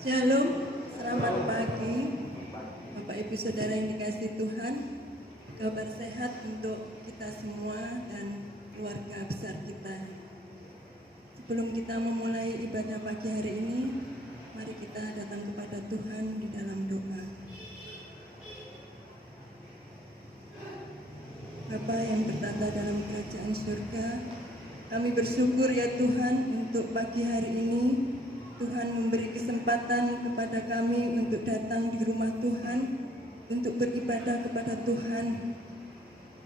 Shalom, selamat pagi Bapak Ibu Saudara yang dikasihi Tuhan. Kabar sehat untuk kita semua dan keluarga besar kita. Sebelum kita memulai ibadah pagi hari ini, mari kita datang kepada Tuhan di dalam doa. Bapa yang bertata dalam kerajaan surga, kami bersyukur ya Tuhan untuk pagi hari ini. Tuhan memberi kesempatan kepada kami untuk datang di rumah Tuhan, untuk beribadah kepada Tuhan.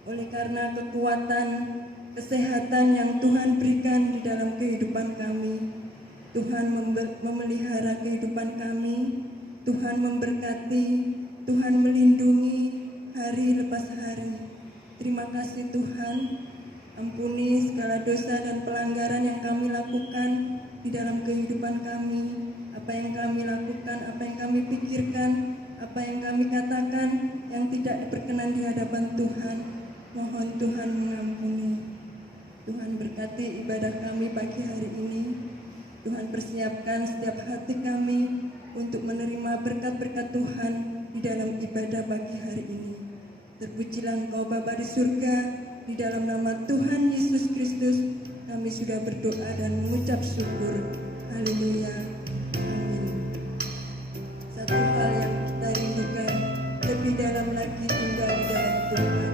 Oleh karena kekuatan, kesehatan yang Tuhan berikan di dalam kehidupan kami, Tuhan memelihara kehidupan kami, Tuhan memberkati, Tuhan melindungi hari lepas hari. Terima kasih Tuhan, ampuni segala dosa dan pelanggaran yang kami lakukan di dalam kehidupan kami, apa yang kami lakukan, apa yang kami pikirkan, apa yang kami katakan yang tidak berkenan di hadapan Tuhan. Mohon Tuhan mengampuni. Tuhan berkati ibadah kami pagi hari ini. Tuhan persiapkan setiap hati kami untuk menerima berkat-berkat Tuhan di dalam ibadah pagi hari ini. Terpujilah Engkau Bapa di surga, di dalam nama Tuhan Yesus Kristus kami sudah berdoa dan mengucap syukur. Haleluya. Amin. Satu hal yang kita rindukan, lebih dalam lagi tinggal di dalam Tuhan.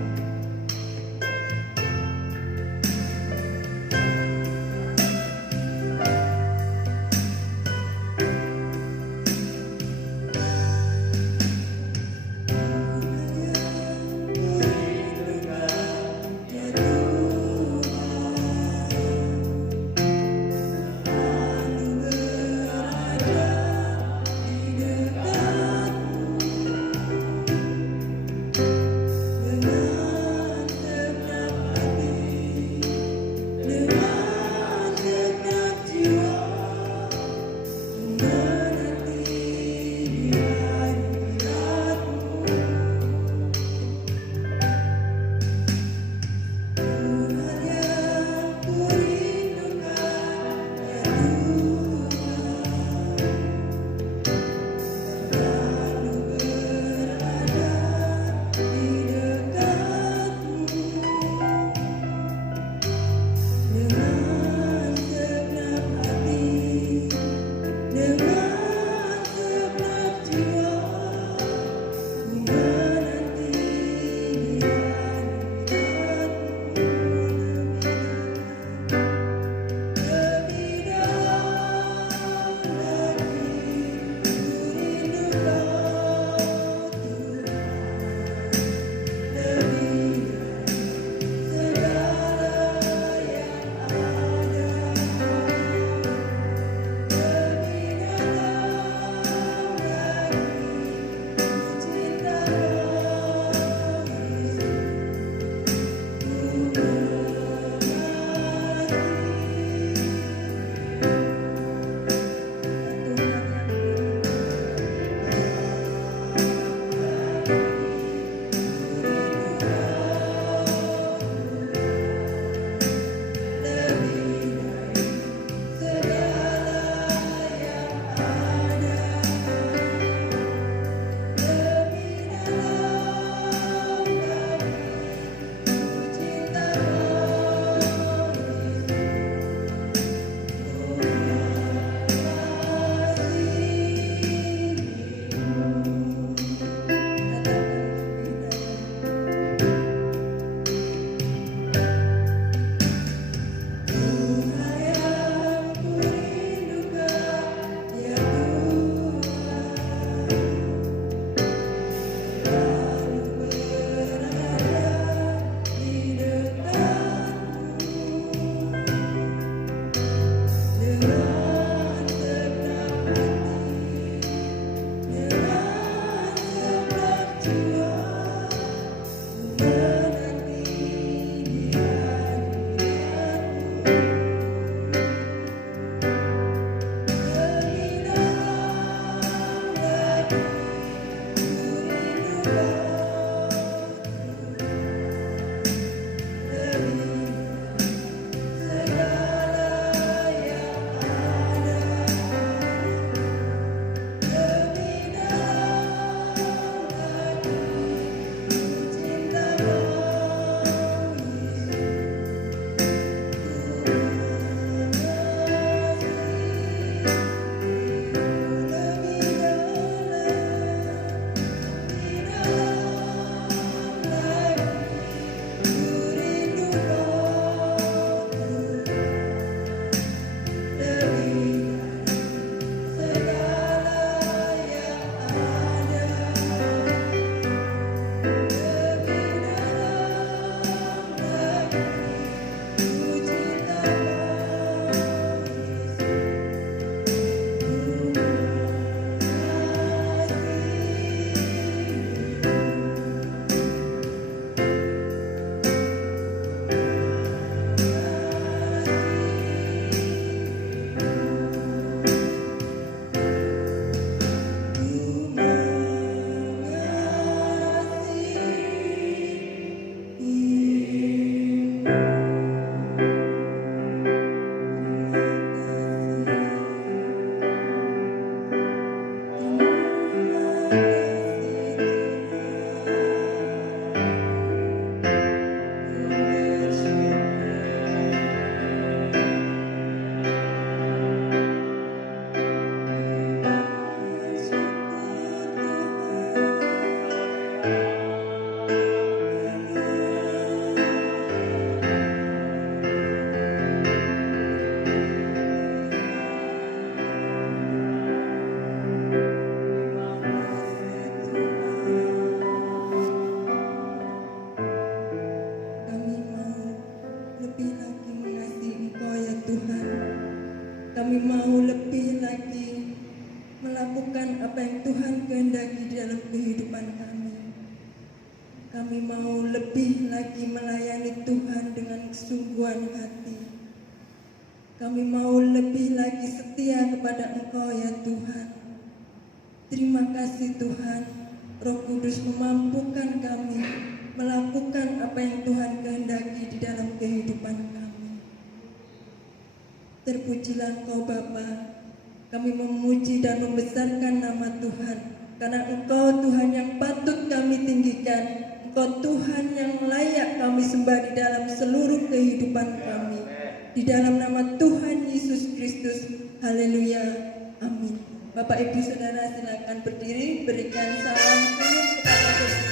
Kami mau lebih lagi melayani Tuhan dengan kesungguhan hati. Kami mau lebih lagi setia kepada Engkau ya Tuhan. Terima kasih Tuhan, Roh Kudus memampukan kami melakukan apa yang Tuhan kehendaki di dalam kehidupan kami. Terpujilah Engkau Bapa. Kami memuji dan membesarkan nama Tuhan, karena Engkau Tuhan yang patut kami tinggikan. Engkau Tuhan yang layak kami sembah di dalam seluruh kehidupan kami. Di dalam nama Tuhan Yesus Kristus. Haleluya. Amin. Bapak Ibu Saudara silakan berdiri, berikan salam senyum kepada Tuhan.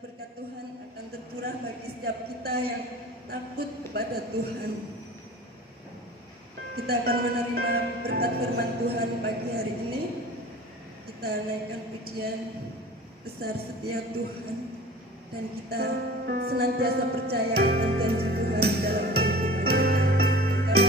Berkat Tuhan akan tercurah bagi setiap kita yang takut kepada Tuhan. Kita akan menerima berkat firman Tuhan pagi hari ini. Kita naikkan pujian besar setia Tuhan, dan kita senantiasa percaya akan janji Tuhan dalam kehidupan kita.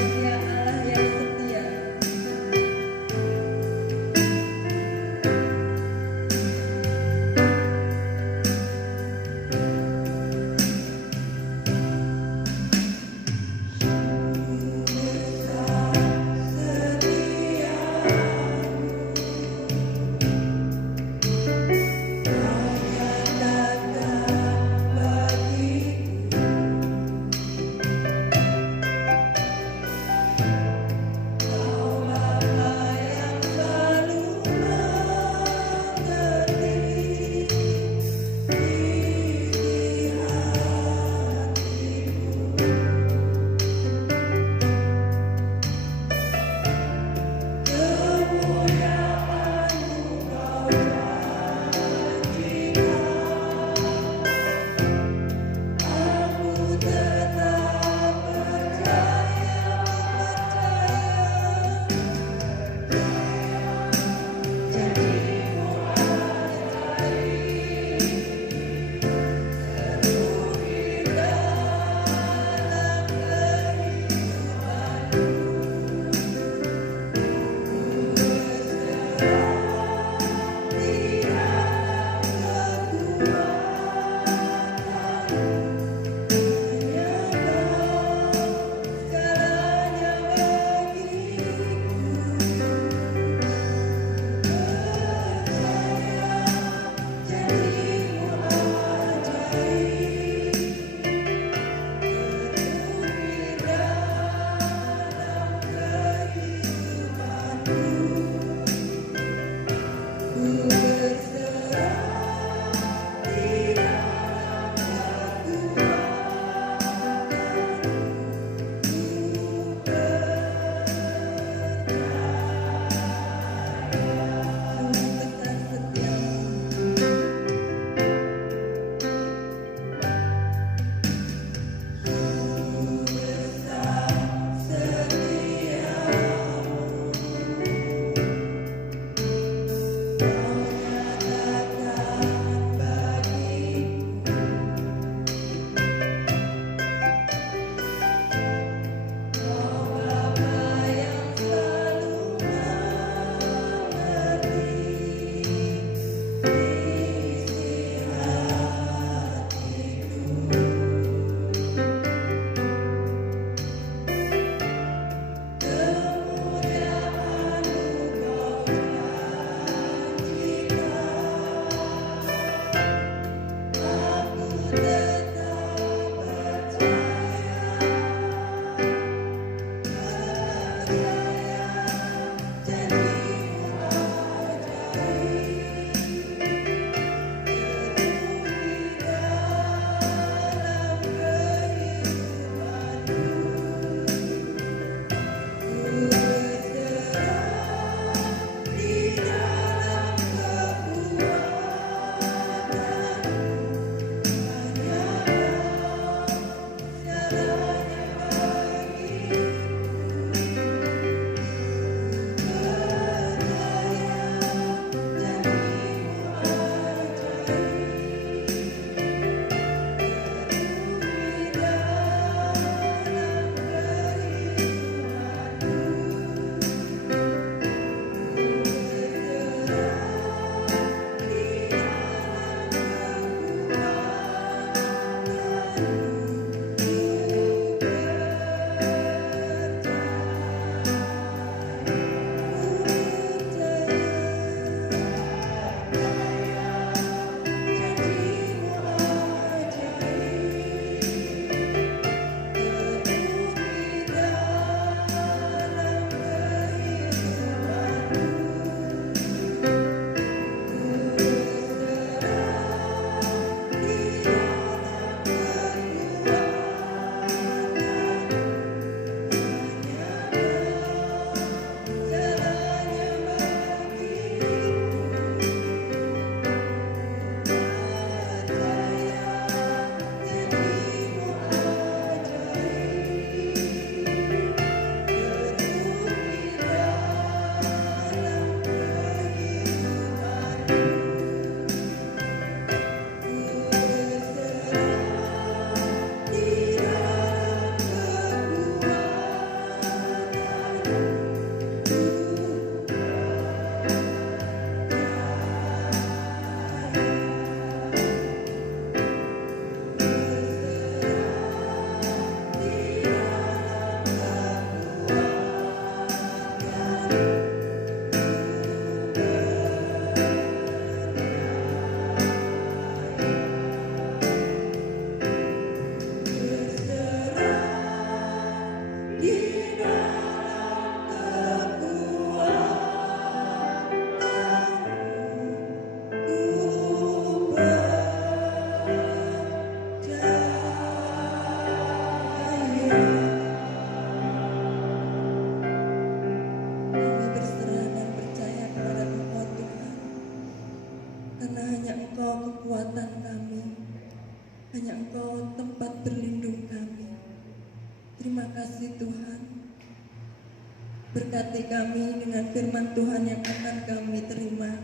Berkati kami dengan firman Tuhan yang akan kami terima.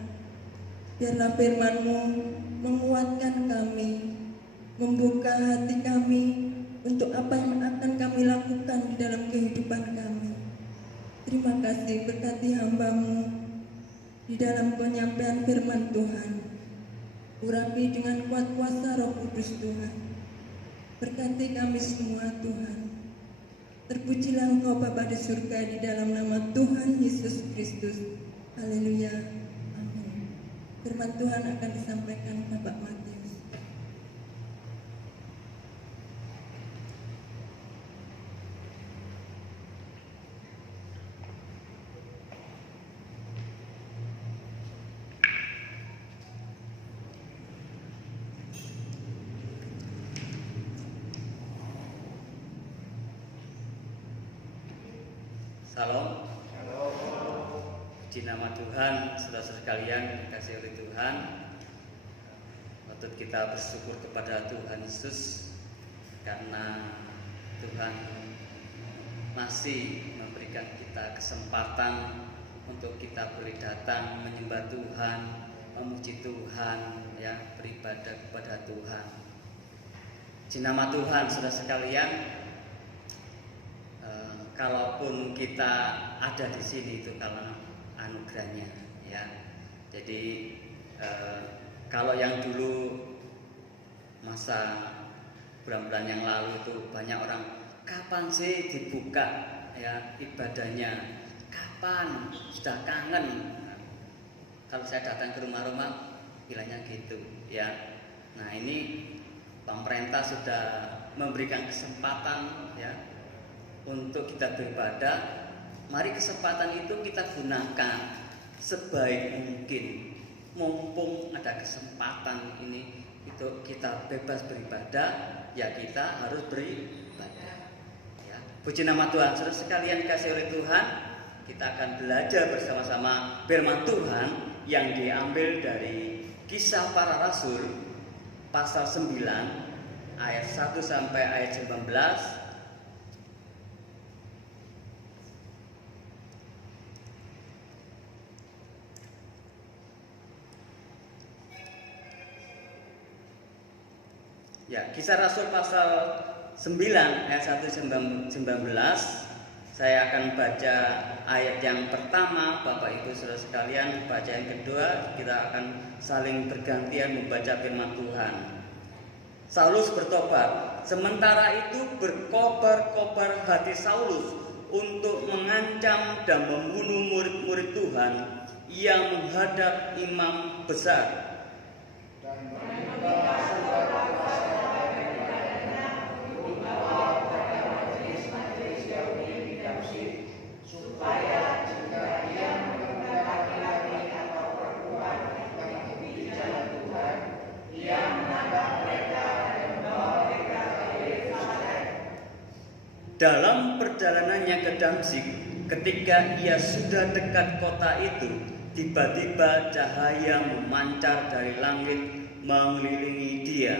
Biarlah firman-Mu menguatkan kami, membuka hati kami untuk apa yang akan kami lakukan di dalam kehidupan kami. Terima kasih, berkati hamba-Mu di dalam penyampaian firman Tuhan. Urapi dengan kuat kuasa Roh Kudus Tuhan. Berkati kami semua Tuhan. Terpujilah Engkau Bapa di surga di dalam nama Tuhan Yesus Kristus. Haleluya. Amin. Firman Tuhan akan disampaikan Bapak Matius. Salam. Di nama Tuhan, saudara-saudara sekalian dikasihi oleh Tuhan, patut kita bersyukur kepada Tuhan Yesus karena Tuhan masih memberikan kita kesempatan untuk kita boleh datang menyembah Tuhan, memuji Tuhan, ya, beribadah kepada Tuhan. Di nama Tuhan, saudara sekalian, kalaupun kita ada di sini itu karena anugerahnya, ya. Jadi kalau yang dulu masa bulan-bulan yang lalu itu banyak orang, kapan sih dibuka ya ibadahnya? Kapan? Sudah kangen. Nah, kalau saya datang ke rumah-rumah bilangnya gitu, ya. Nah, ini pemerintah sudah memberikan kesempatan, ya, untuk kita beribadah Mari kesempatan itu kita gunakan sebaik mungkin. Mumpung ada kesempatan ini itu kita bebas beribadah, ya kita harus beribadah. Ya. Puji nama Tuhan. Saudara sekalian dikasihi oleh Tuhan, kita akan belajar bersama-sama firman Tuhan yang diambil dari Kisah Para Rasul pasal 9 ayat 1 sampai ayat 19. Ya, Kisah Rasul pasal 9 ayat 1 19. Saya akan baca ayat yang pertama, Bapak Ibu Saudara sekalian, baca yang kedua, kita akan saling bergantian membaca firman Tuhan. Saulus bertobat, sementara itu berkobar-kobar hati Saulus untuk mengancam dan membunuh murid-murid Tuhan yang menghadap imam besar. Dalam perjalanannya ke Damsyik, ketika ia sudah dekat kota itu, tiba-tiba cahaya memancar dari langit mengelilingi dia.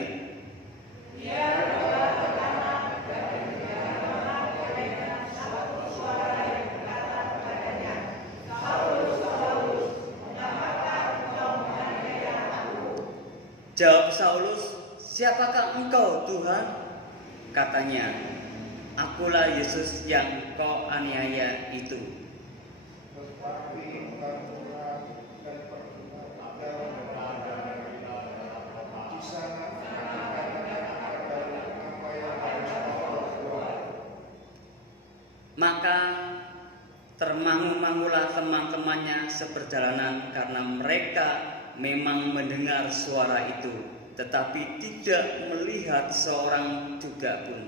Jawab Saulus, "Siapakah engkau, Tuhan?" Katanya, "Akulah Yesus yang kau aniaya itu." Maka termangu-mangulah teman-temannya seperjalanan karena mereka memang mendengar suara itu, tetapi tidak melihat seorang juga pun.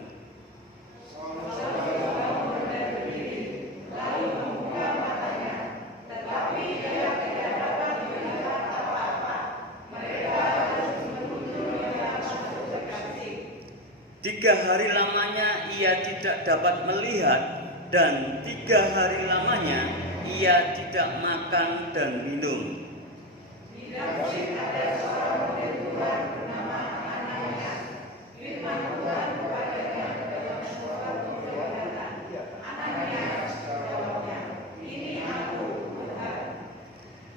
Tiga hari lamanya ia tidak dapat melihat, dan 3 hari lamanya ia tidak makan dan minum.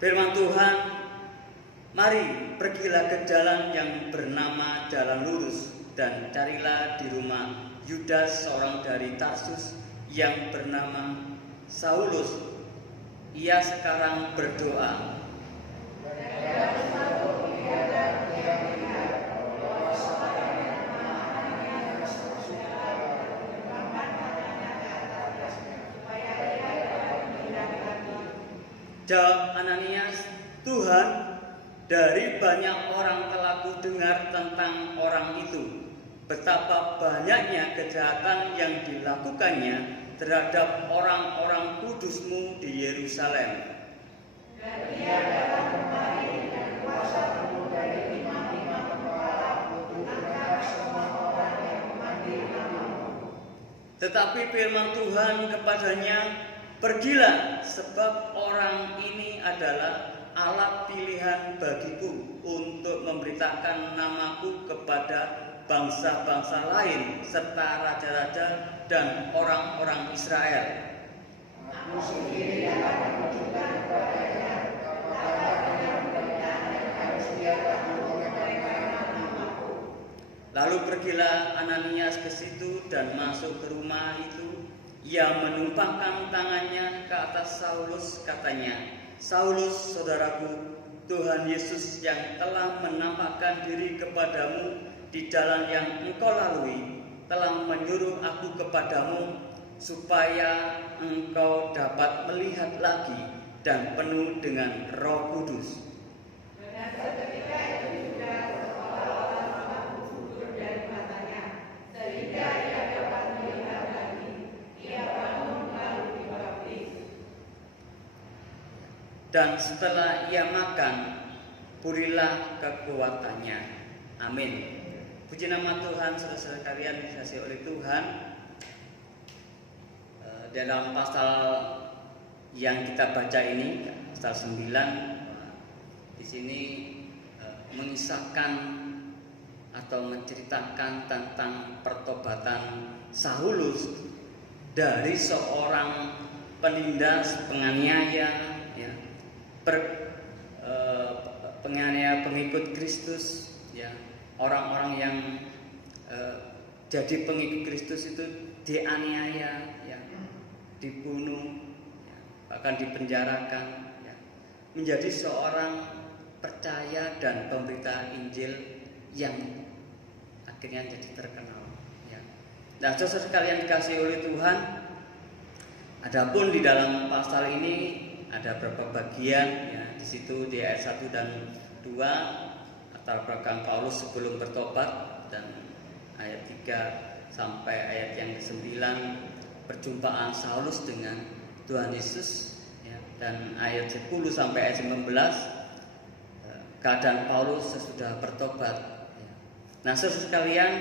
Firman Tuhan, "Mari pergilah ke jalan yang bernama Jalan Lurus, dan carilah di rumah Yudas seorang dari Tarsus yang bernama Saulus. Ia sekarang berdoa. Jawab Ananias, "Tuhan, dari banyak orang telah kudengar tentang orang itu, betapa banyaknya kejahatan yang dilakukannya terhadap orang-orang kudus-Mu di Yerusalem. Dan ia datang kemari dengan kuasa penuh dari imam-imam kepala untuk menangkap semua orang yang memanggil nama-Mu." Tetapi firman Tuhan kepadanya, "Pergilah, sebab orang ini adalah alat pilihan bagiku untuk memberitakan namaku kepada bangsa-bangsa lain serta raja-raja dan orang-orang Israel. Aku sendiri akan menunjukkan kepadanya apa yang pemberitaan yang harus dia lakukan oleh mereka namaku." Lalu pergilah Ananias ke situ dan masuk ke rumah itu. Ia menumpangkan tangannya ke atas Saulus, katanya, "Saulus, saudaraku, Tuhan Yesus yang telah menampakkan diri kepadamu di jalan yang engkau lalui, telah menyuruh aku kepadamu, supaya engkau dapat melihat lagi dan penuh dengan Roh Kudus." Dan seketika itu juga seolah-olah lampu gugur dari matanya, sehingga ia dapat melihat lagi. Ia bangun lalu dibaptis. dan setelah ia makan, pulihlah kekuatannya. Amin. Puji nama Tuhan, saudara-saudara sekalian dikasihi oleh Tuhan. Dalam pasal yang kita baca ini, pasal 9, di sini mengisahkan atau menceritakan tentang pertobatan Saulus dari seorang penindas, penganiaya, ya, penganiaya pengikut Kristus, ya, orang-orang yang jadi pengikut Kristus itu dianiaya, ya, dibunuh, ya, bahkan dipenjarakan, ya, menjadi seorang percaya dan pemberita Injil yang akhirnya jadi terkenal, ya. Nah, saudara sekalian dikasihi oleh Tuhan, adapun di dalam pasal ini ada beberapa bagian, ya. Di situ di ayat 1 dan 2 latar belakang Paulus sebelum bertobat, dan ayat 3 sampai ayat yang ke-9 perjumpaan Saulus dengan Tuhan Yesus, ya. Dan ayat 10 sampai ayat 19 keadaan Paulus sesudah bertobat, ya. Nah, saudara sekalian,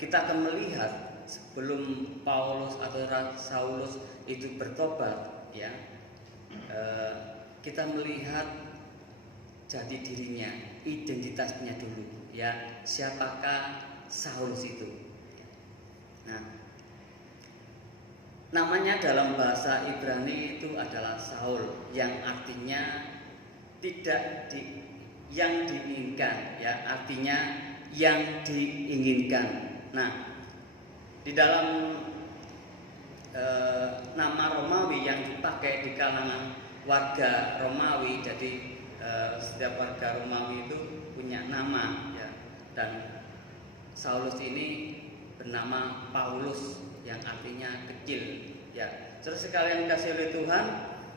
kita akan melihat sebelum Paulus atau Saulus itu bertobat, ya, kita melihat jati dirinya, identitasnya dulu, ya, siapakah Saulus itu. Nah, namanya dalam bahasa Ibrani itu adalah Saul, yang artinya yang diinginkan, ya, artinya yang diinginkan. Nah, di dalam nama Romawi yang dipakai di kalangan warga Romawi, jadi setiap warga Romawi itu punya nama, ya, dan Saulus ini bernama Paulus yang artinya kecil, ya. Terus sekalian dikasihi oleh Tuhan,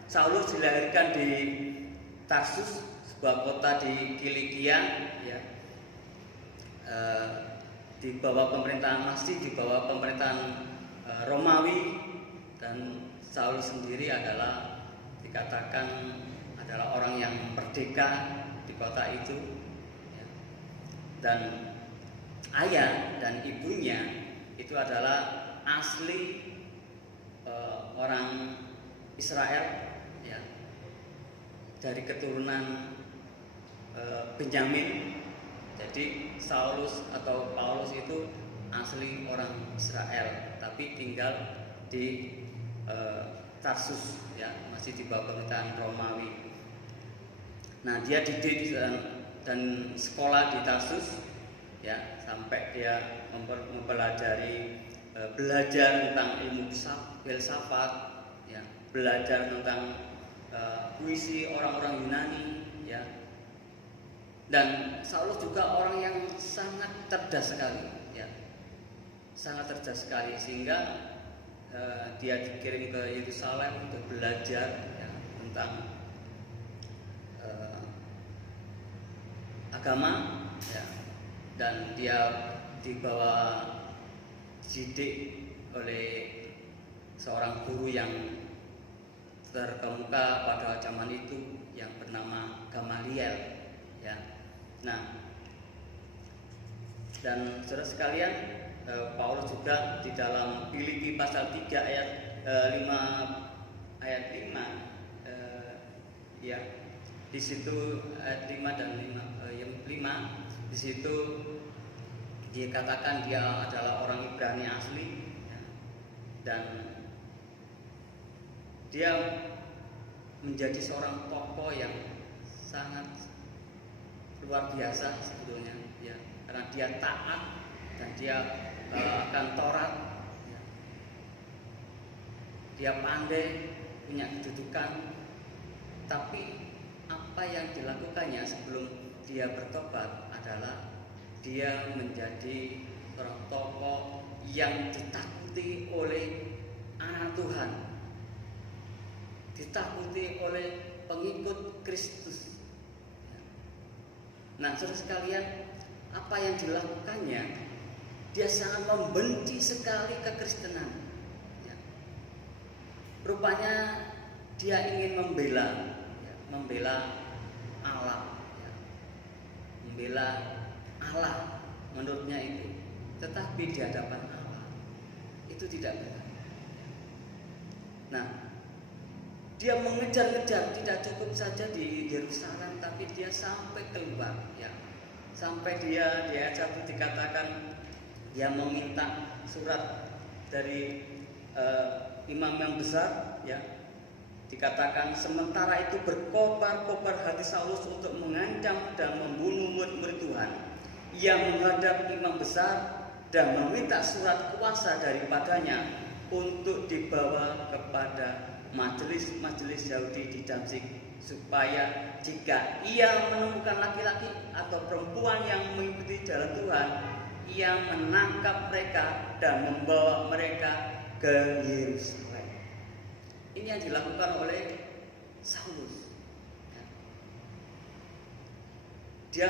Saulus dilahirkan di Tarsus, sebuah kota di Kilikia, ya, di bawah pemerintahan, masih di bawah pemerintahan Romawi, dan Saulus sendiri adalah dikatakan adalah orang yang merdeka di kota itu, ya. Dan ayah dan ibunya itu adalah asli orang Israel, ya, dari keturunan Benyamin. Jadi Saulus atau Paulus itu asli orang Israel, tapi tinggal di Tarsus, ya, masih di bawah pemerintahan Romawi. Nah, dia didik dan sekolah di Tarsus, ya, sampai dia mempelajari belajar tentang ilmu filsafat, ya, belajar tentang puisi orang-orang Yunani, ya. Dan Saulus juga orang yang sangat cerdas sekali, ya, sangat cerdas sekali, sehingga dia dikirim ke Yerusalem untuk belajar, ya, tentang agama, ya, dan dia dibawa didik oleh seorang guru yang terkemuka pada zaman itu yang bernama Gamaliel, ya. Nah, dan saudara sekalian, Paulus juga di dalam Filipi pasal 3 ayat 5 ya, di situ ayat 5 dan 5 di situ dikatakan dia adalah orang Ibrani asli, ya, dan dia menjadi seorang tokoh yang sangat luar biasa sebetulnya, ya, karena dia taat dan dia akan Taurat, ya. Dia pandai, punya kedudukan, tapi apa yang dilakukannya sebelum dia bertobat adalah dia menjadi seorang tokoh yang ditakuti oleh anak Tuhan, ditakuti oleh pengikut Kristus. Nah, saudara sekalian, apa yang dilakukannya? Dia sangat membenci sekali kekristenan, ya. Rupanya dia ingin membela, ya, membela Allah, ya. Membela Allah menurutnya itu, tetapi di hadapan Allah itu tidak benar. Nah, dia mengejar-ngejar, tidak cukup saja di Yerusalem, tapi dia sampai keluar, ya. Sampai dia di ayat 1 dikatakan dia meminta surat dari imam yang besar, ya. Dikatakan sementara itu berkobar-kobar hati Saulus untuk mengancam dan membunuh murid-murid Tuhan. Ia menghadap imam besar dan meminta surat kuasa daripadanya untuk dibawa kepada majelis-majelis Yahudi di Damsyik, supaya jika ia menemukan laki-laki atau perempuan yang mengikuti jalan Tuhan, ia menangkap mereka dan membawa mereka ke Yerusalem. Ini yang dilakukan oleh Saulus. Dia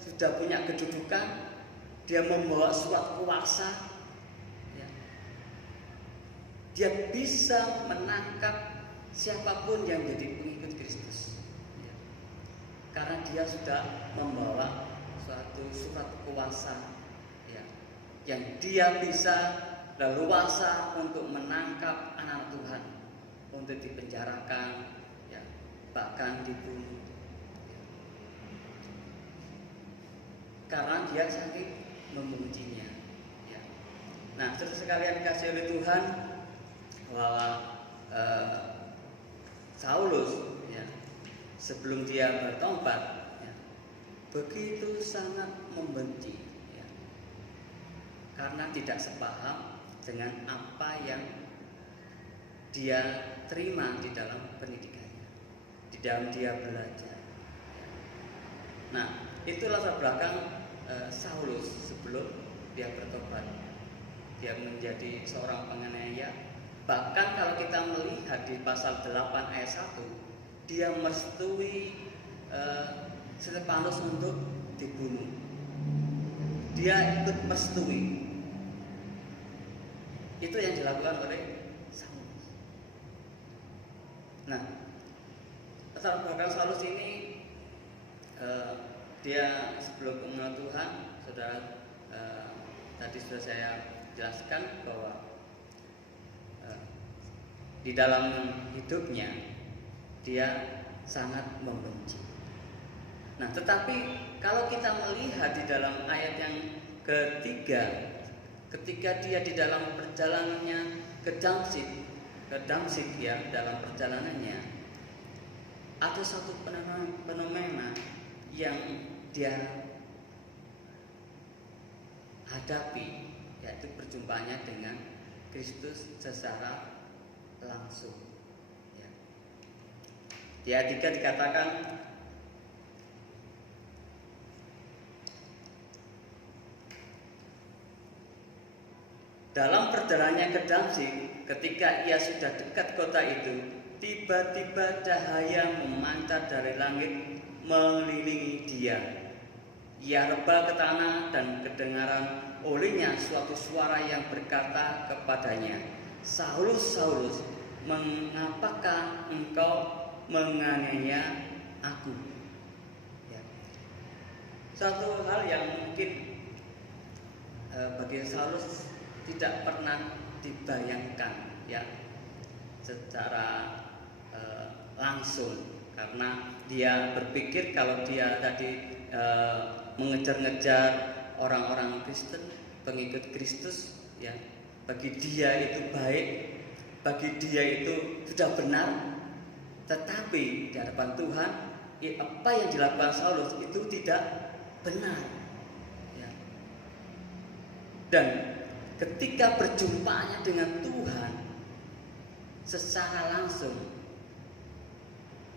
sudah punya kedudukan, dia membawa surat kuasa, ya. Dia bisa menangkap siapapun yang menjadi pengikut Kristus, ya. Karena dia sudah membawa suatu surat kuasa, ya, yang dia bisa leluasa untuk menangkap anak Tuhan, untuk dipenjarakan, ya, bahkan dibunuh, ya. Karena dia saking membencinya, ya. Nah, terus sekalian dikasih oleh Tuhan bahwa Saulus, ya, sebelum dia bertobat, ya, begitu sangat membenci, ya, karena tidak sepaham dengan apa yang dia terima di dalam pendidikannya, di dalam dia belajar. Nah, itu latar belakang Saulus sebelum dia bertobat. Dia menjadi seorang penganiaya. Bahkan kalau kita melihat di pasal 8 ayat 1, dia merestui Stefanus untuk dibunuh. Dia ikut merestui. Itu yang dilakukan oleh Saulus. Nah, latar belakang Saulus ini dia sebelum mengenal Tuhan, tadi sudah saya jelaskan bahwa di dalam hidupnya dia sangat membenci. Nah, tetapi kalau kita melihat di dalam ayat yang ketiga, ketika dia di dalam perjalanannya ke Damsyik, ya, dalam perjalanannya ada satu fenomena yang dia hadapi, yaitu perjumpaannya dengan Kristus secara langsung, ya. Di ayat 3 dikatakan, dalam perjalanannya ke Damsyik, ketika ia sudah dekat kota itu, tiba-tiba cahaya memancar dari langit mengelilingi dia. Ia rebah ke tanah dan kedengaran olehnya suatu suara yang berkata kepadanya, Saulus, Saulus, mengapakah engkau menganiaya aku? Ya. Satu hal yang mungkin bagi Saulus tidak pernah dibayangkan, ya, secara langsung, karena dia berpikir kalau dia tadi mengejar-ngejar orang-orang Kristen, pengikut Kristus, ya, bagi dia itu baik, bagi dia itu sudah benar. Tetapi di hadapan Tuhan, apa yang dilakukan Saulus itu tidak benar, ya. Dan ketika berjumpanya dengan Tuhan secara langsung,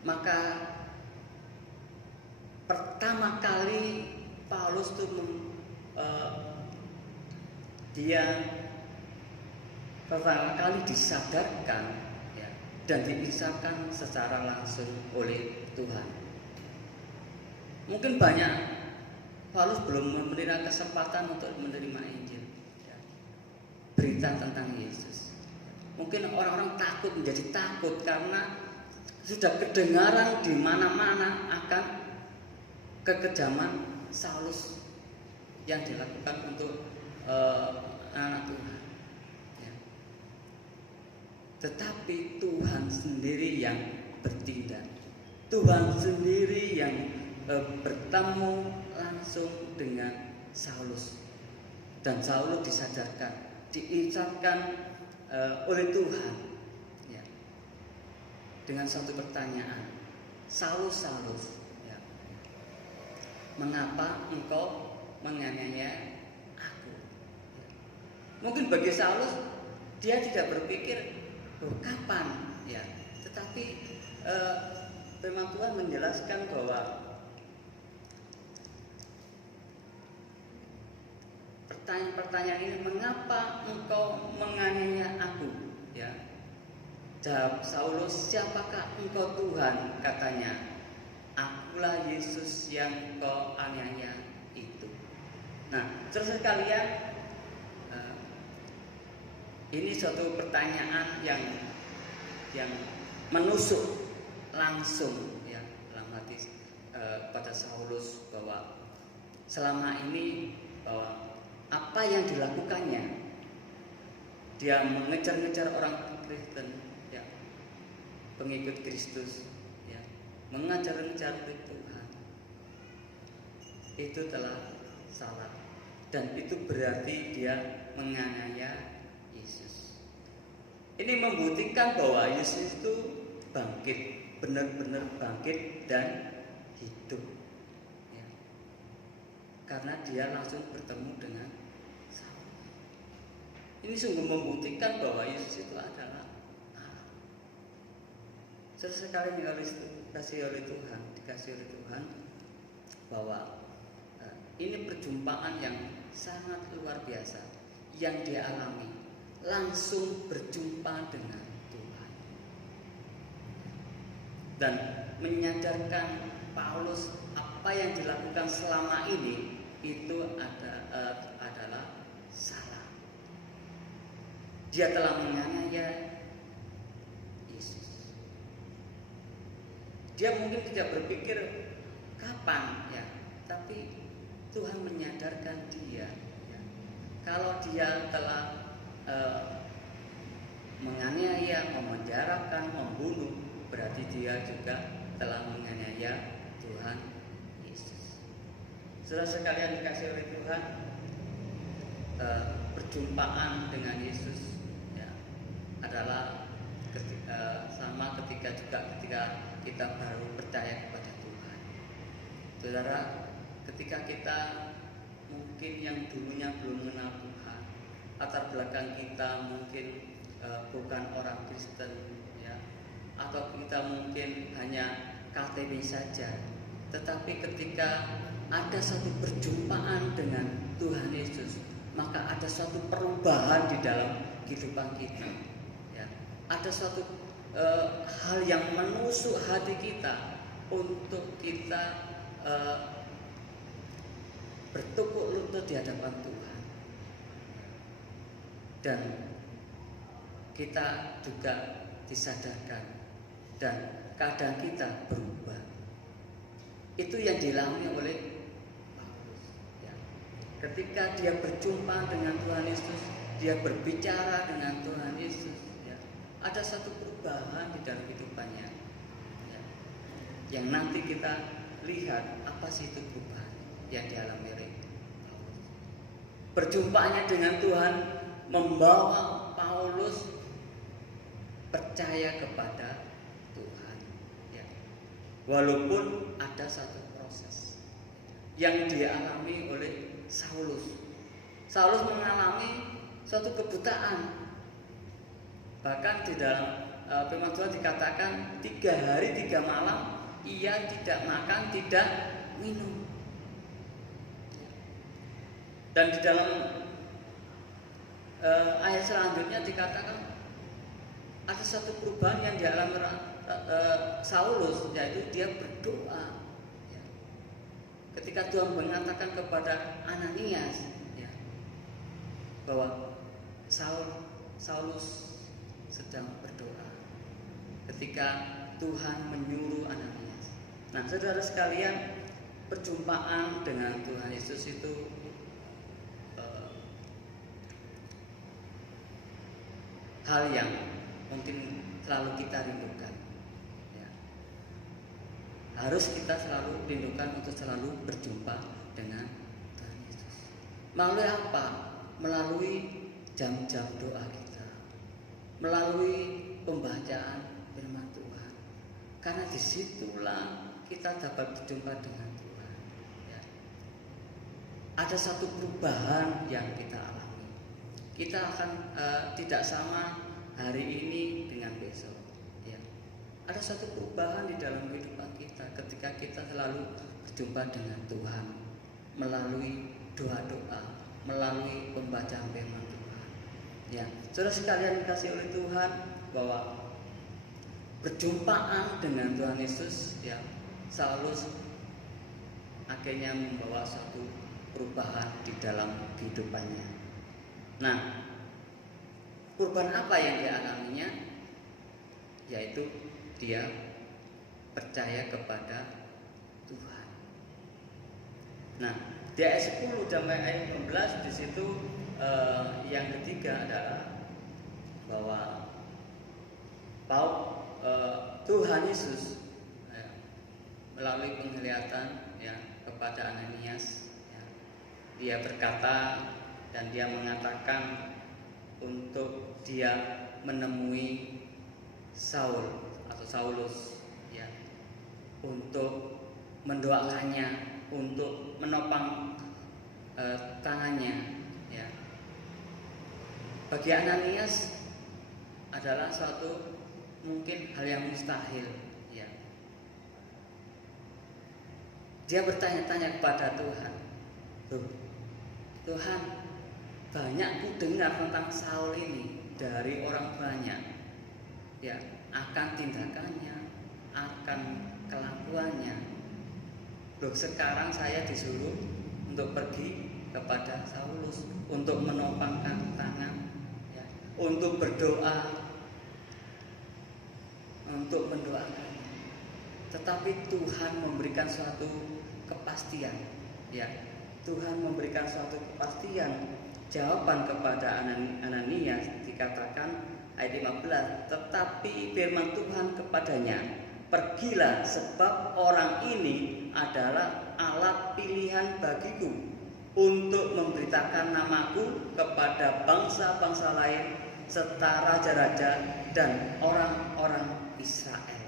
maka pertama kali Paulus itu dia pertama kali disadarkan, ya, dan diisahkan secara langsung oleh Tuhan. Mungkin banyak Paulus belum menerima kesempatan untuk menerima Injil, ya, berita tentang Yesus. Mungkin orang-orang takut, menjadi takut karena sudah kedengaran di mana-mana akan kekejaman Saulus yang dilakukan untuk anak Tuhan. Ya. Tetapi Tuhan sendiri yang bertindak. Tuhan sendiri yang bertemu langsung dengan Saulus. Dan Saulus disadarkan, diucapkan oleh Tuhan, ya, dengan satu pertanyaan, Saulus, Saulus, ya, mengapa engkau menganiaya aku? Ya. Mungkin bagi Saulus dia tidak berpikir kapan, ya, tetapi firman Tuhan menjelaskan bahwa pertanyaan ini, mengapa engkau menganiaya aku? Ya. Jawab Saulus, siapakah engkau Tuhan? Katanya, akulah Yesus yang kau aniaya itu. Nah, terus sekalian, ini suatu pertanyaan yang menusuk langsung, ya, dalam hati pada Saulus, bahwa selama ini bahwa apa yang dilakukannya, dia mengejar-ngejar orang Kristen, ya, pengikut Kristus, ya, mengejar-ngejar Tuhan, itu telah salah, dan itu berarti dia menganiaya Yesus. Ini membuktikan bahwa Yesus itu bangkit, benar-benar bangkit dan hidup, ya. Karena dia langsung bertemu dengan Saulus. Ini sungguh membuktikan bahwa Yesus itu adalah Allah. Sesekali dikasih oleh Tuhan bahwa ini perjumpaan yang sangat luar biasa yang dia alami, langsung berjumpa dengan Tuhan dan menyadarkan Paulus apa yang dilakukan selama ini itu adalah salah. Dia telah menganiaya Yesus. Dia mungkin tidak berpikir kapan, ya, tapi Tuhan menyadarkan dia, ya, kalau dia telah menganiaya, memenjarakan, membunuh, berarti dia juga telah menganiaya Tuhan Yesus. Saudara sekalian dikasih oleh Tuhan, perjumpaan dengan Yesus, ya, adalah sama ketika kita baru percaya kepada Tuhan. Saudara, ketika kita mungkin yang dulunya belum mengenal Tuhan, latar belakang kita mungkin bukan orang Kristen, ya, atau kita mungkin hanya KTP saja, tetapi ketika ada satu perjumpaan dengan Tuhan Yesus, maka ada suatu perubahan di dalam kehidupan kita, ya. Ada suatu hal yang menusuk hati kita untuk kita bertekuk lutut di hadapan Tuhan, dan kita juga disadarkan dan keadaan kita berubah. Itu yang dialami oleh Paulus, ya. Ketika dia berjumpa dengan Tuhan Yesus, dia berbicara dengan Tuhan Yesus, ya, ada satu perubahan di dalam kehidupannya, ya, yang nanti kita lihat apa sih itu perubahan yang dialami oleh Paulus. Perjumpaannya dengan Tuhan membawa Paulus percaya kepada Tuhan, ya. Walaupun ada satu proses yang dialami oleh Saulus. Saulus mengalami suatu kebutaan. Bahkan di dalam firman Tuhan dikatakan 3 hari 3 malam ia tidak makan, tidak minum. Dan di dalam ayat selanjutnya dikatakan ada satu perubahan yang dialami Saulus, yaitu dia berdoa, ya. Ketika Tuhan mengatakan kepada Ananias, ya, bahwa Saulus sedang berdoa. Ketika Tuhan menyuruh Ananias. Nah, saudara sekalian, perjumpaan dengan Tuhan Yesus itu hal yang mungkin selalu kita rindukan. Ya. Harus kita selalu rindukan untuk selalu berjumpa dengan Tuhan Yesus. Melalui apa? Melalui jam-jam doa kita, melalui pembacaan firman Tuhan. Karena disitulah kita dapat berjumpa dengan Tuhan. Ya. Ada satu perubahan yang kita alami. Kita akan tidak sama hari ini dengan besok. Ya. Ada satu perubahan di dalam kehidupan kita ketika kita selalu berjumpa dengan Tuhan melalui doa-doa, melalui pembacaan firman Tuhan. Ya, saudara sekalian dikasih oleh Tuhan, bahwa perjumpaan dengan Tuhan Yesus ya selalu akhirnya membawa satu perubahan di dalam kehidupannya. Nah, perubahan apa yang dia alaminya? Yaitu dia percaya kepada Tuhan. Nah, di ayat 10 sampai ayat 15 di situ yang ketiga adalah bahwa Tuhan Yesus melalui penglihatan ya kepada Ananias ya, dia berkata dan dia mengatakan untuk dia menemui Saul atau Saulus ya, untuk mendoakannya, untuk menopang tangannya ya. Bagi Ananias adalah suatu mungkin hal yang mustahil ya. Dia bertanya-tanya kepada Tuhan, Tuhan, banyak ku dengar tentang Saul ini dari orang banyak ya, akan tindakannya, akan kelakuannya. Loh, sekarang saya disuruh untuk pergi kepada Saulus, untuk menopangkan tangan ya, untuk berdoa, untuk mendoakan. Tetapi Tuhan memberikan suatu kepastian ya. Tuhan memberikan suatu kepastian jawaban kepada Ananias, dikatakan ayat 15, tetapi firman Tuhan kepadanya, pergilah, sebab orang ini adalah alat pilihan bagiku untuk memberitakan namaku kepada bangsa-bangsa lain serta raja-raja dan orang-orang Israel.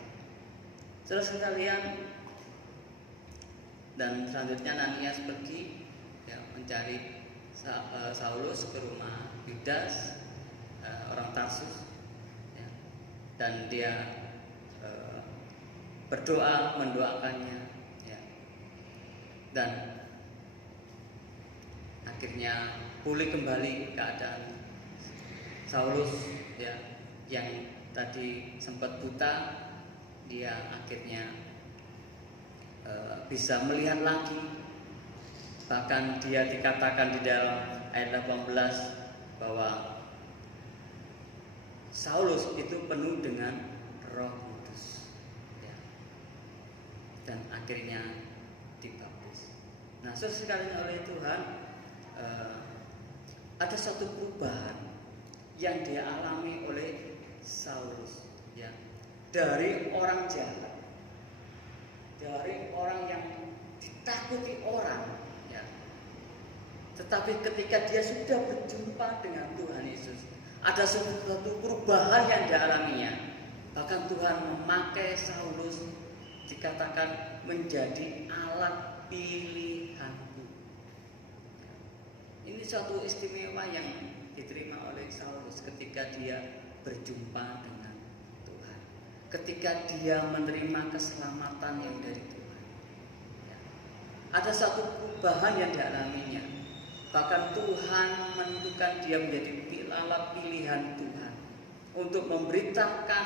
Saudara sekalian, dan selanjutnya Ananias pergi ya, mencari Saulus ke rumah Yudas, orang Tarsus ya, dan dia berdoa, mendoakannya ya, dan akhirnya pulih kembali keadaan Saulus ya, yang tadi sempat buta, dia akhirnya bisa melihat lagi. Bahkan dia dikatakan di dalam ayat 18 bahwa Saulus itu penuh dengan Roh Kudus ya, dan akhirnya dibaptis. Nah, sekalian oleh Tuhan, ada satu perubahan yang dia alami oleh Saulus ya, dari orang jahat, dari orang yang ditakuti orang ya. Tetapi ketika dia sudah berjumpa dengan Tuhan Yesus, ada suatu perubahan yang dialaminya. Bahkan Tuhan memakai Saulus, dikatakan menjadi alat pilihanku. Ini suatu istimewa yang diterima oleh Saulus ketika dia berjumpa dengan Tuhan, ketika dia menerima keselamatan yang dari Tuhan ya. Ada satu perubahan yang dialaminya. Bahkan Tuhan menentukan dia menjadi alat pilihan Tuhan untuk memberitakan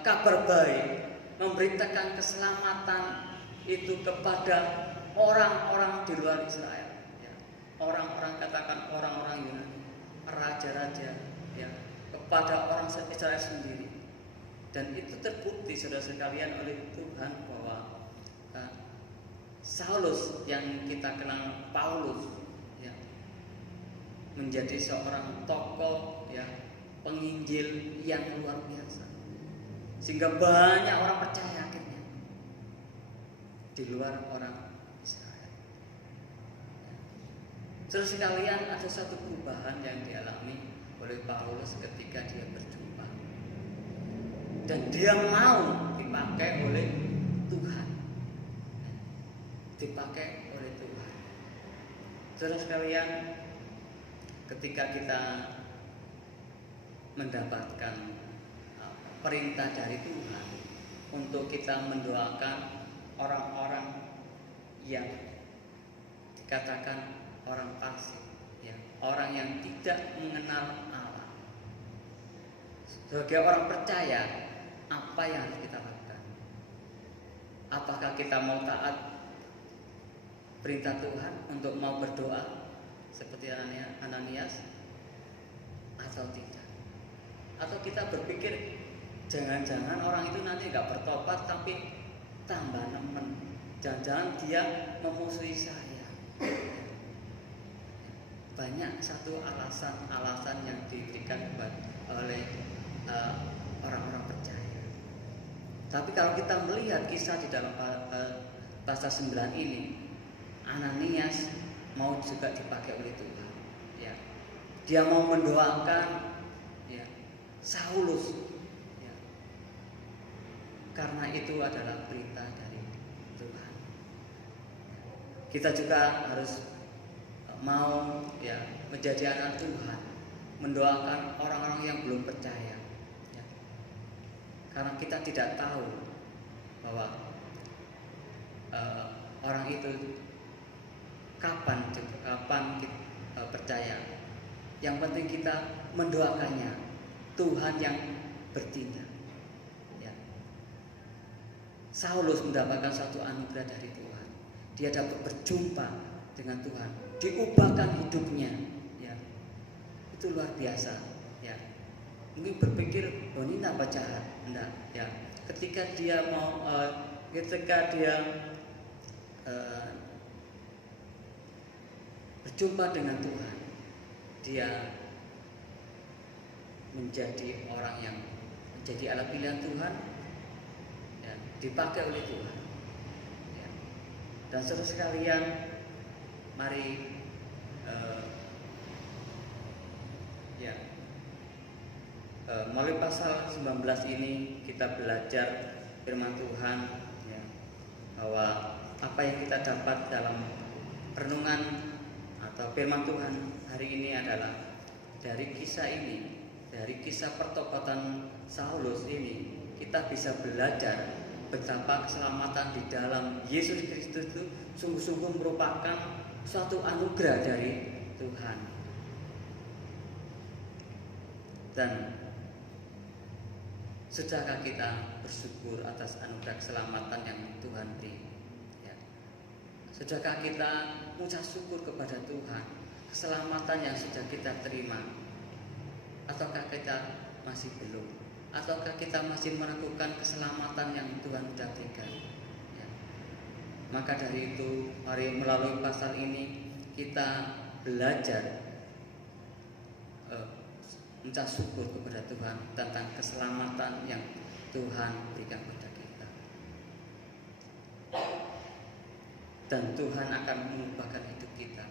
kabar baik, memberitakan keselamatan itu kepada orang-orang di luar Israel ya. Orang-orang, katakan orang-orang Yunani, raja-raja ya, kepada orang Israel sendiri. Dan itu terbukti saudara sekalian oleh Tuhan bahwa Saulus yang kita kenal Paulus ya, menjadi seorang tokoh ya, penginjil yang luar biasa, sehingga banyak orang percaya akhirnya di luar orang Israel. Saudara sekalian, ada satu perubahan yang dialami oleh Paulus ketika dia berjumpa, dan dia mau dipakai oleh Tuhan, dipakai oleh Tuhan. Saudara sekalian, ketika kita mendapatkan perintah dari Tuhan untuk kita mendoakan orang-orang yang dikatakan orang fasik, ya, orang yang tidak mengenal Allah, sebagai orang percaya, apa yang harus kita lakukan? Apakah kita mau taat perintah Tuhan untuk mau berdoa seperti Ananias atau tidak? Atau kita berpikir jangan-jangan orang itu nanti nggak bertobat tapi tambah nemen, jangan-jangan dia memusuhi saya. Banyak satu alasan yang diberikan oleh orang-orang percaya. Tapi kalau kita melihat kisah di dalam pasal 9 ini, Ananias mau juga dipakai oleh Tuhan. Ya. Dia mau mendoakan ya, Saulus. Ya. Karena itu adalah perintah dari Tuhan. Kita juga harus mau ya menjadi anak Tuhan, mendoakan orang-orang yang belum percaya. Ya. Karena kita tidak tahu bahwa orang itu kapan kita percaya. Yang penting kita mendoakannya, Tuhan yang bertindak. Ya. Saulus mendapatkan satu anugerah dari Tuhan. Dia dapat berjumpa dengan Tuhan, diubahkan hidupnya. Ya. Itu luar biasa. Ya. Mungkin berpikir, oh ini apa jahat? Enggak. Ya. Ketika dia berjumpa dengan Tuhan, dia menjadi orang yang menjadi alat pilihan Tuhan, ya, dipakai oleh Tuhan. Ya. Dan saudara sekalian, mari melalui pasal 19 ini kita belajar firman Tuhan, ya, bahwa apa yang kita dapat dalam renungan atau firman Tuhan hari ini adalah dari kisah ini, dari kisah pertobatan Saulus ini, kita bisa belajar betapa keselamatan di dalam Yesus Kristus itu sungguh-sungguh merupakan suatu anugerah dari Tuhan. Dan sudahkah kita bersyukur atas anugerah keselamatan yang Tuhan beri? Ya. Sudahkah kita mengucap syukur kepada Tuhan keselamatan yang sudah kita terima? Ataukah kita masih belum? Ataukah kita masih meragukan keselamatan yang Tuhan sudah berikan? Ya. Maka dari itu, mari melalui pasal ini kita belajar mengucap syukur kepada Tuhan tentang keselamatan yang Tuhan berikan kepada kita. Dan Tuhan akan mengubahkan hidup kita.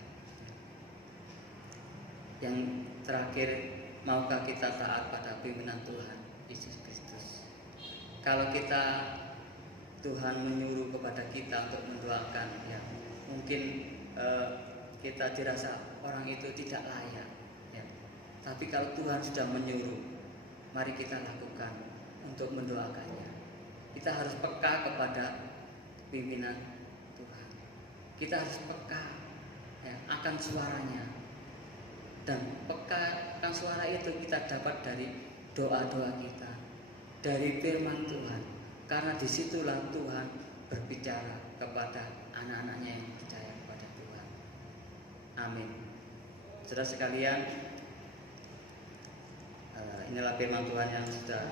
Yang terakhir, maukah kita taat pada pimpinan Tuhan Yesus Kristus? Kalau Tuhan menyuruh kepada kita untuk mendoakan, ya, mungkin kita dirasa orang itu tidak layak. Tapi kalau Tuhan sudah menyuruh, mari kita lakukan untuk mendoakannya. Kita harus peka kepada pimpinan Tuhan. Kita harus peka, ya, akan suaranya. Dan peka akan suara itu kita dapat dari doa-doa kita, dari firman Tuhan. Karena disitulah Tuhan berbicara kepada anak-anaknya yang percaya kepada Tuhan. Amin. Saudara sekalian, inilah firman Tuhan yang sudah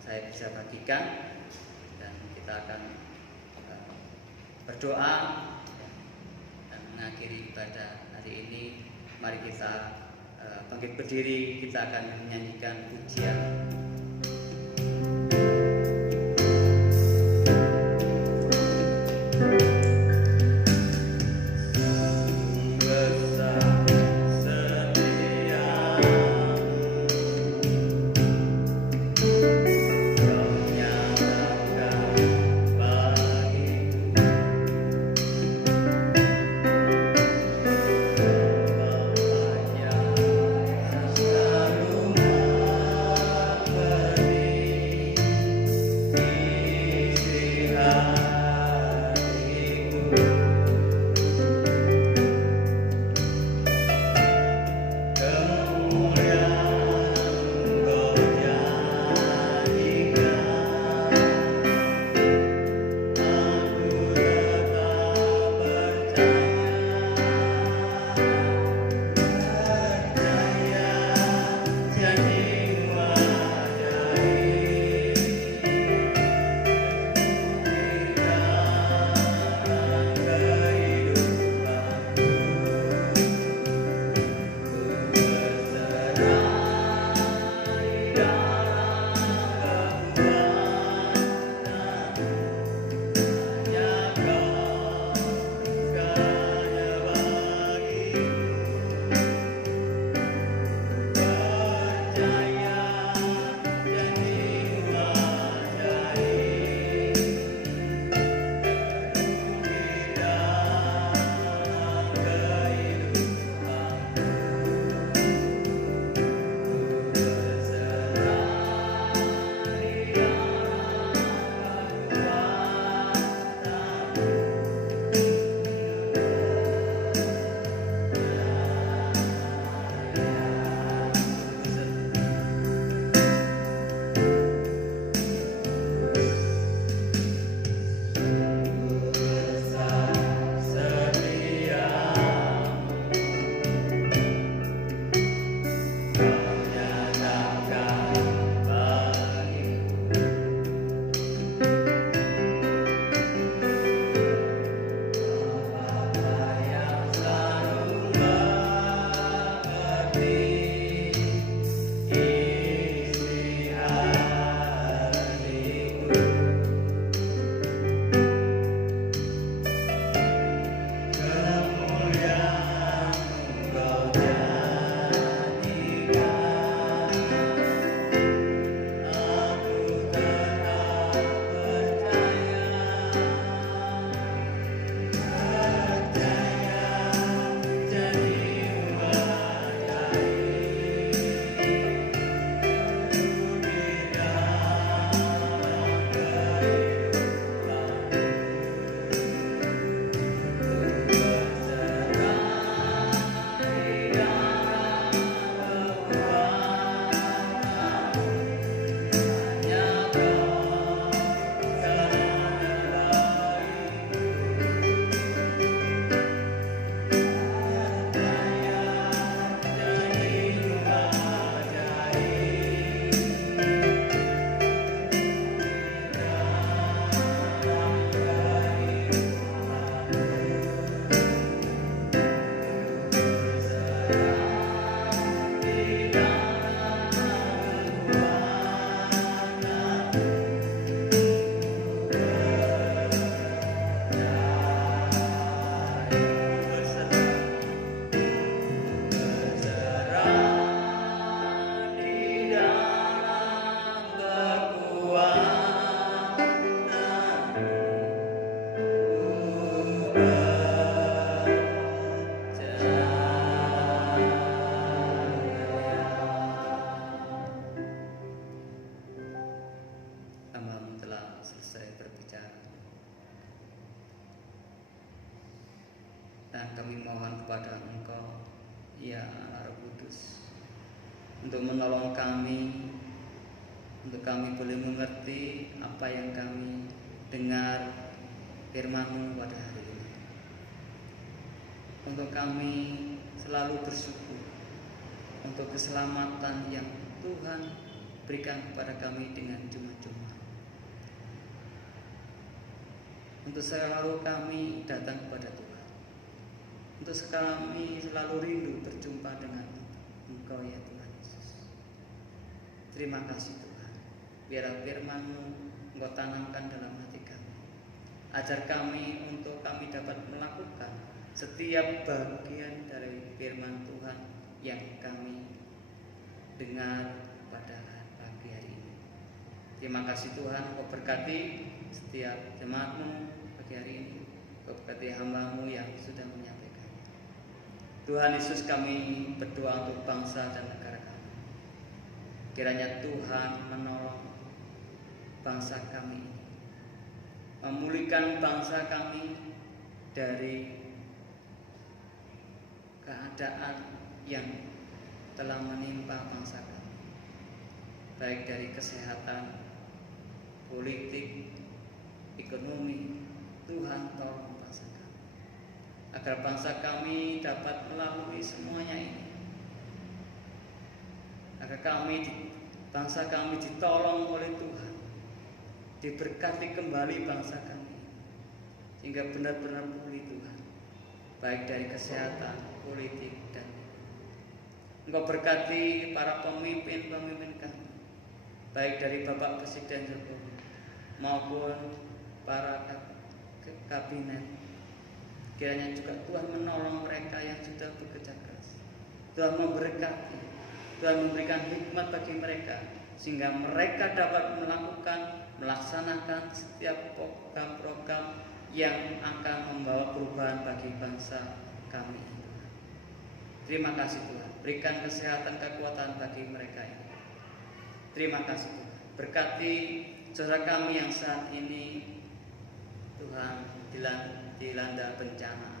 saya saya bisa bagikan, dan kita akan berdoa dan mengakhiri ibadah hari ini. Mari kita bangkit berdiri, kita akan menyanyikan pujian. Dan kami mohon kepada Engkau, ya Allah Roh Kudus, untuk menolong kami, untuk kami boleh mengerti apa yang kami dengar firman-Mu pada hari ini. Untuk kami selalu bersyukur untuk keselamatan yang Tuhan berikan kepada kami dengan cuma-cuma. Untuk selalu kami datang kepada Tuhan. Untuk kami selalu rindu berjumpa dengan Engkau ya Tuhan Yesus. Terima kasih Tuhan. Biarlah firman-Mu Engkau tanamkan dalam hati kami. Ajar kami untuk kami dapat melakukan setiap bagian dari firman Tuhan yang kami dengar pada pagi hari ini. Terima kasih Tuhan, Engkau berkati setiap jemaat-Mu pagi hari ini. Engkau berkati hamba-Mu yang sudah menyampaikan. Tuhan Yesus, kami berdoa untuk bangsa dan negara kami. Kiranya Tuhan menolong bangsa kami ini, memulihkan bangsa kami dari keadaan yang telah menimpa bangsa kami, baik dari kesehatan, politik, ekonomi. Tuhan tolong bangsa kami, agar bangsa kami dapat melalui semuanya ini, agar bangsa kami ditolong oleh Tuhan, diberkati kembali bangsa kami, sehingga benar-benar pulih Tuhan, baik dari kesehatan, politik, dan Engkau berkati para pemimpin-pemimpin kami, baik dari Bapak Presiden Jokowi maupun para kabinet. Kiranya juga Tuhan menolong mereka yang sudah bekerja keras. Tuhan memberkati, Tuhan memberikan hikmat bagi mereka, sehingga mereka dapat melaksanakan setiap program-program yang akan membawa perubahan bagi bangsa kami. Terima kasih Tuhan, berikan kesehatan, kekuatan bagi mereka ini. Terima kasih Tuhan, berkati saudara kami yang saat ini Tuhan dilanda bencana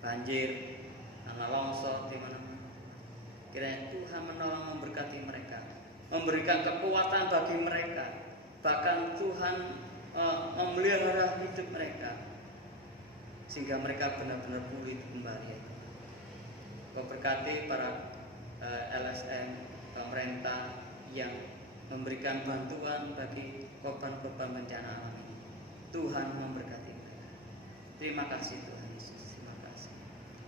banjir, tanah longsor di mana-mana. Kiranya Tuhan menolong, memberkati mereka, memberikan kekuatan bagi mereka, bahkan Tuhan memelihara hidup mereka, sehingga mereka benar-benar pulih kembali. Kau berkati para LSM, pemerintah yang memberikan bantuan bagi korban-korban bencana alam ini. Tuhan memberkati mereka. Terima kasih Tuhan Yesus. Terima kasih.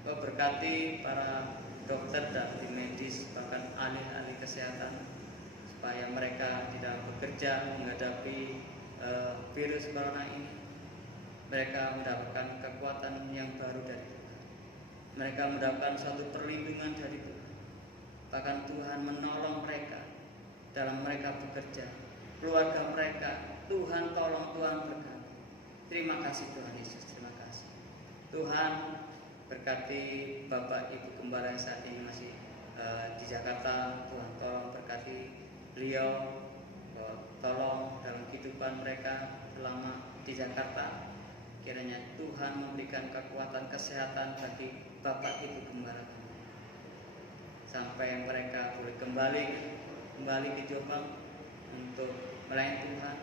Kau berkati para dokter dan tim medis, bahkan ahli-ahli kesehatan, supaya mereka tidak bekerja menghadapi virus corona ini. Mereka mendapatkan kekuatan yang baru dari Tuhan. Mereka mendapatkan suatu perlindungan dari Tuhan. Bahkan Tuhan menolong mereka dalam mereka bekerja, keluarga mereka. Tuhan tolong, Tuhan berkati. Terima kasih Tuhan Yesus. Terima kasih Tuhan. Berkati Bapak Ibu Gembala yang saat ini masih di Jakarta. Tuhan tolong berkati beliau, tolong dalam kehidupan mereka selama di Jakarta. Kiranya Tuhan memberikan kekuatan kesehatan bagi Bapak Ibu Gembala, sampai mereka boleh kembali ke Jombang untuk melayani Tuhan,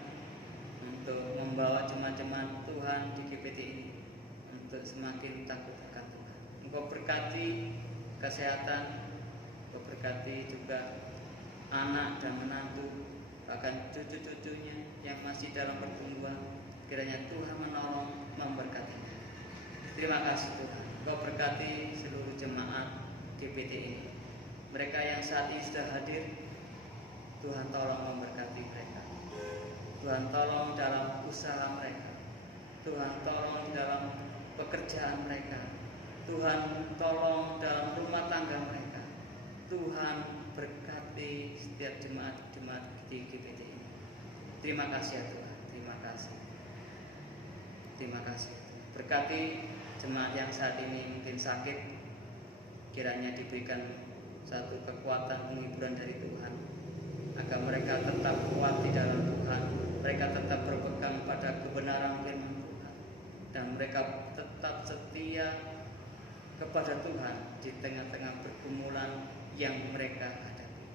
untuk membawa jemaat-jemaat Tuhan di GPT ini, untuk semakin takut akan Tuhan. Engkau berkati kesehatan, Engkau berkati juga anak dan menantu, bahkan cucu-cucunya yang masih dalam pertumbuhan. Kiranya Tuhan menolong, memberkati. Terima kasih Tuhan. Engkau berkati seluruh jemaat GPT ini. Mereka yang saat ini sudah hadir, Tuhan tolong memberkati mereka. Tuhan tolong dalam usaha mereka. Tuhan tolong dalam pekerjaan mereka. Tuhan tolong dalam rumah tangga mereka. Tuhan berkati setiap jemaat-jemaat di GPT ini. Terima kasih ya Tuhan. Terima kasih. Terima kasih. Berkati jemaat yang saat ini mungkin sakit, kiranya diberikan satu kekuatan penghiburan dari Tuhan, agar mereka tetap kuat di dalam Tuhan, mereka tetap berpegang pada kebenaran firman Tuhan, dan mereka tetap setia kepada Tuhan di tengah-tengah pergumulan yang mereka hadapi.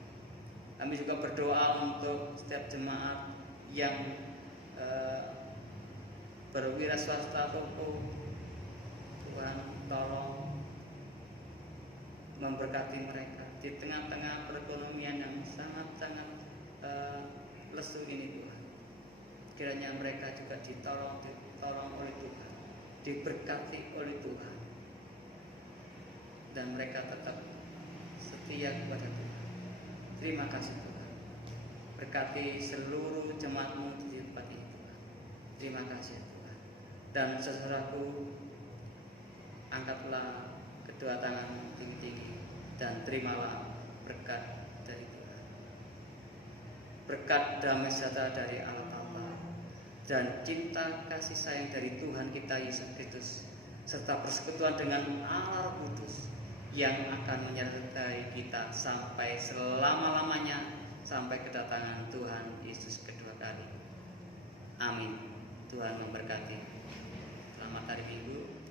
Kami juga berdoa untuk setiap jemaat yang berwira swasta toko. Tuhan tolong memberkati mereka di tengah-tengah perekonomian yang sangat-sangat lesu ini Tuhan. Kiranya mereka juga ditolong oleh Tuhan, diberkati oleh Tuhan, dan mereka tetap setia kepada Tuhan. Terima kasih Tuhan. Berkati seluruh jemaat-Mu di tempat ini Tuhan. Terima kasih Tuhan. Dan saudaraku, angkatlah kedua tangan tinggi-tinggi dan terimalah berkat dari Tuhan. Berkat damai sejahtera dari Allah Bapa dan cinta kasih sayang dari Tuhan kita Yesus Kristus serta persekutuan dengan Allah Kudus yang akan menyertai kita sampai selama-lamanya, sampai kedatangan Tuhan Yesus kedua kali. Amin. Tuhan memberkati. Selamat hari Minggu.